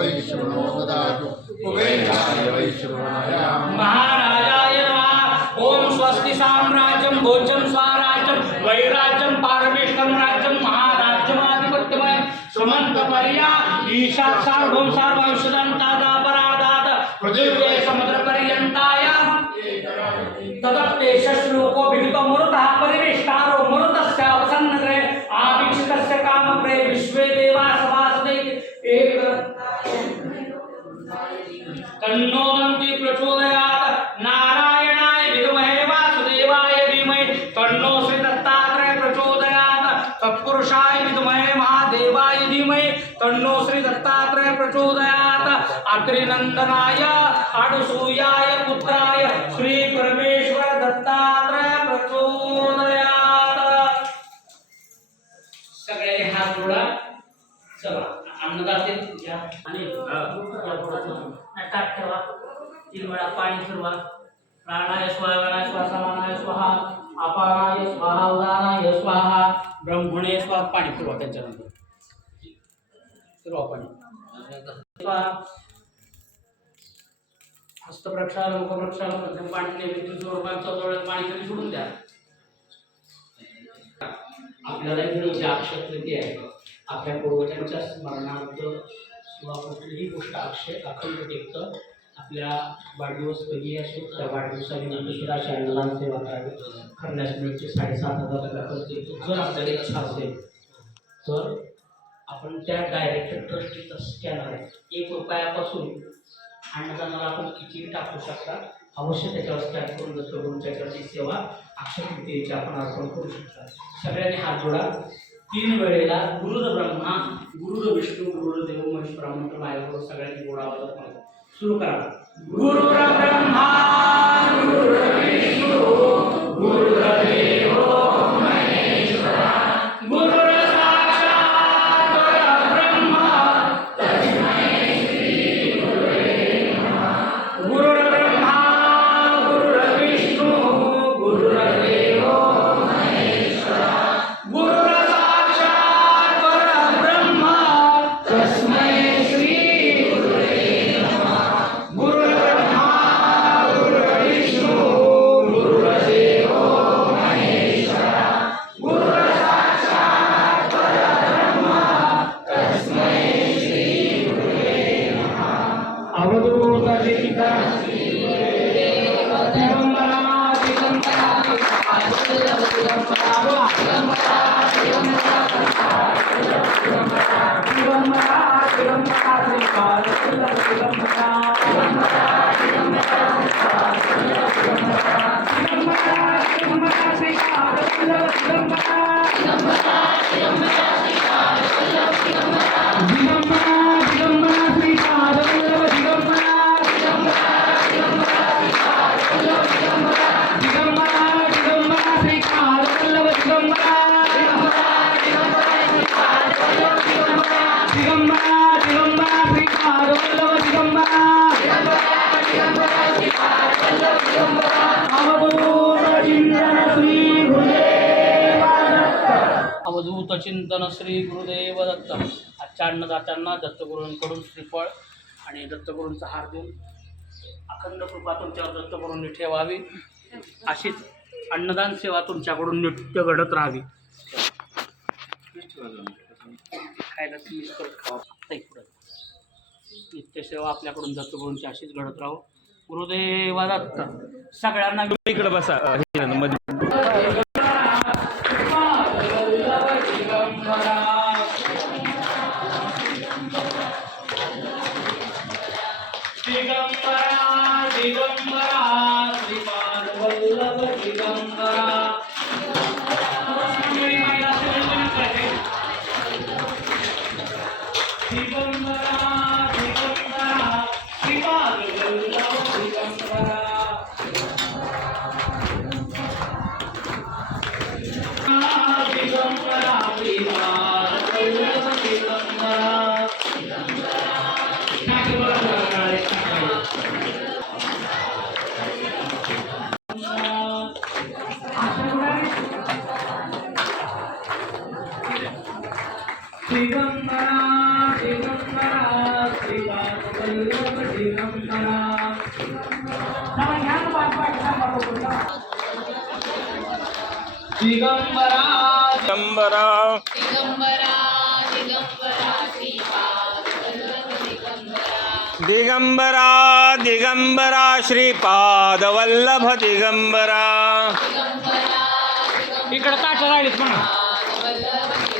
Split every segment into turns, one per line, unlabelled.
ददातु कुबेराय
महाराजाय नमः। ॐ स्वस्ति साम्राज्यं भोज्यं स्वराज्यम वैराज्यं पारमेश्वरम राज्यं महाराज्यमाधिपत्यमय। सुमन्तपर्या ईशा सार्वभौम सर्वंशदन्तादापराधात् पृथिव्ये समुद्रपर्यन्ताय। तदप्ते श्लोको विहितो मरुतः परिवेष्टारो मरुतस्य अवसन्नग्रे आवीक्षितस्य कामप्रे विश्वे देवा सभासदे। एक तन्नो प्रचोदयात्। नारायणाय विद्महे वासुदेवाय धीमहि तन्नो श्री दत्तात्रय प्रचोदयात्। तत्पुरुषाय विद्महे महादेवाय धीमहि तन्नो श्री दत्तात्रय प्रचोदयात्। अग्रिनन्दनाय अणुसूयाय पुत्राय श्री परमेश्वर दत्तात्रय प्रचोदयात्। सगळ्यांनी हात जोडा. चला अन्नदाते घ्या आणि ताट ठेवा. तीन वेळा पाणी फिरवा. प्राणाय स्वाहा गणाय स्वाहा समानाय स्वाहा अपानाय स्वाहा उदानाय स्वाहा. ब्रह्मणे स्वाहा पाणी फिरवा त्यांच्यानंतर. फिरवा पाणी. स्वाहा. हस्तप्रक्षाल मुखप्रक्षाल मध्यम पाणी विद्युत स्वरूपांच्या डोळ्यात पाणी तरी सोडून द्या. आपल्याला ही जी अक्षकृती आहे. आपल्या पूर्वजांच्या स्मरणार्थ किंवा कुठलीही गोष्ट अक्षय अखंड टेकतं आपल्या वाढदिवस कधी असो त्या वाढदिवसानिमित्त सुद्धा अशी सेवा करावी. करण्यास मिळते साडेसात हजार रुपये खर्च येतो जर आपल्याला इच्छा असेल तर आपण त्या डायरेक्ट ट्रस्टीचा स्कॅनर आहे. एक रुपयापासून अन्नदानाला आपण कितीही टाकू शकता अवश्य त्याच्यावर स्कॅन करून जसं त्याच्यावरची सेवा अक्षरकृतीची आपण अर्पण करू शकता. सगळ्यांनी हात जोडा. तीन वेळेला गुरुर ब्रह्मा गुरुर विष्णू गुरुर देव महेश मंत्र माझ्याबरोबर सगळ्यांनी गोडा सुरू करा गुरुर ब्रह्मा! अवधूत श्री गुरुदेव दत्त आजच्या अन्नदात्यांना दत्तगुरूंकडून श्रीफळ आणि दत्तगुरूंचा हार देऊन अखंड कृपा तुमच्यावर दत्तगुरूंनी ठेवावी. अशीच अन्नदान सेवा तुमच्याकडून नित्य घडत राहावी. खायला मिस करत खावा. नित्यसेवा आपल्याकडून दत्तगुरूंची अशीच घडत राहो. गुरुदेवा दत्त सगळ्यांना
इकडे बसा. मध्ये
दिगंबरा दिगंबरा श्रीपाद वल्लभ दिगंबरा दिगंबरा दिगंबरा दिगंबरा दिगंबरा श्रीपाद वल्लभ दिगंबरा दिगंबरा दिगंबरा श्रीपाद वल्लभ दिगंबरा इकडे ताट राहिलीत म्हणा.
वल्लभ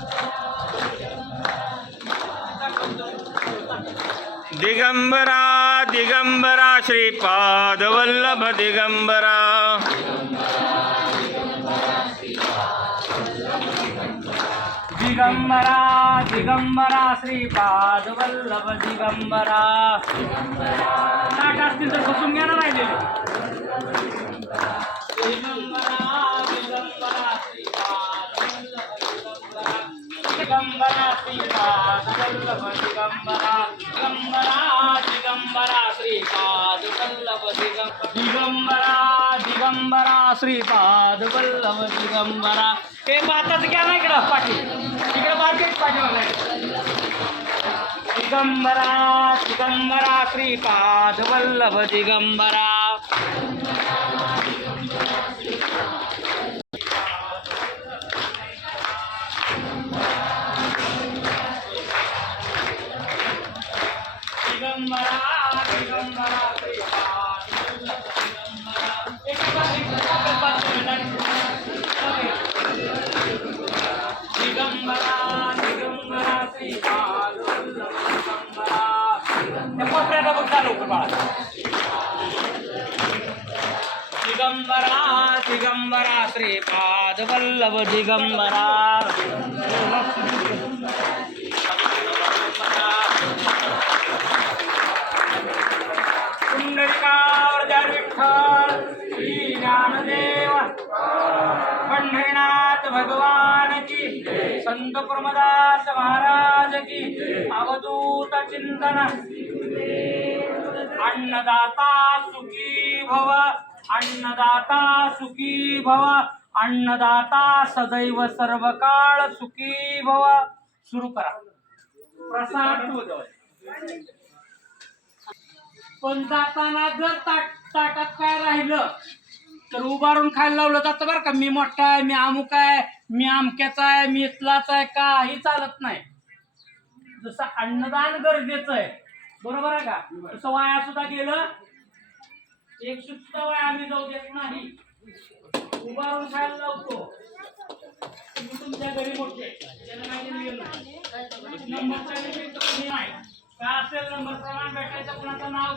दिगंबरा दिगंबरा श्रीपाद वल्लभ दिगंबरा।
दिगंबरा दिगंबरा श्रीपाद वल्लभ दिगंबरा। ताट असतील तर बसून घ्या ना राहिलेले दिगंबरा दिगंबरा श्रीपाद दिगंबरा श्रीपाद वल्लभ दिगंबरा दिगंबरा दिगंबरा श्रीपाद वल्लभ दिगंबरा। दिगंबरा दिगंबरा श्रीपाद वल्लभ दिगंबरा। हे माताचं घ्या ना इकडं पाठी. इकडं मार्केट पाठी बघायला दिगंबरा दिगंबरा श्रीपाद वल्लभ दिगंबरा। दिगंबरा दिगंबरा श्रीपाद वल्लभ दिगंबरा। कुंडलिकावर द्या विठ्ठल श्री ज्ञानदेव पंढरीनाथ भगवान की संत प्रमदास महाराज की अवधूत चिंतन। अन्नदाता सुखी भव अन्नदाता सुखी भव अन्नदाता सदैव सर्व काळ सुखी भव. सुरू करा. प्रसाद पण जाताना जर ताट ताटात काय राहिलं तर उभारून खायला लावलं जातं बरं का. मी मोठा आहे मी अमुक आहे मी अमक्याचा आहे मी इथलाच आहे काही चालत नाही. जसं अन्नदान गरजेचं आहे बरोबर आहे का? तसं वाया सुद्धा गेलं एक सुद्धा वाया आम्ही जाऊ देत नाही. उभारून खायला लावतो. तुम्ही तुमच्या घरी मोठे. गेलं. नाही काय असेल नंबर प्रमाण भेटायचं कुणाचं नाव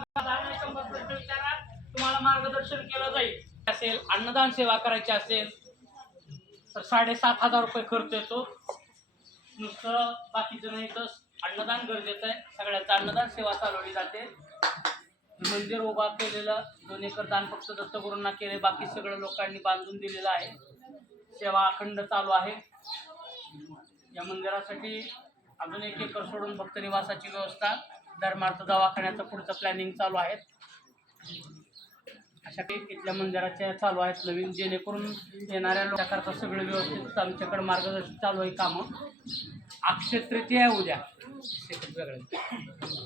शंभर प्रश्न विचारा तुम्हाला मार्गदर्शन केलं जाईल. असेल अन्नदान सेवा करायची असेल तर साडेसात हजार रुपये खर्च येतो. नुसतं बाकीचं नाही तर अन्नदान गरजेचं आहे. सगळ्यांचं अन्नदान सेवा चालवली जाते. मंदिर उभा केलेलं दोन एकर दान फक्त दत्तगुरूंना केले बाकी सगळं लोकांनी बांधून दिलेलं आहे. सेवा अखंड चालू आहे. या मंदिरासाठी अजून एक एकर सोडून भक्त निवासाची व्यवस्था धर्मार्थ दवाखान्याचं पुढचं प्लॅनिंग चालू आहे. अशा काही इथल्या मंदिराच्या चालू आहेत नवीन. जेणेकरून येणाऱ्या लोकांकरता सगळं व्यवस्थित आमच्याकडे मार्गदर्शन चालू आहे कामं. अक्षय तृतीया आहे उद्या वेगळं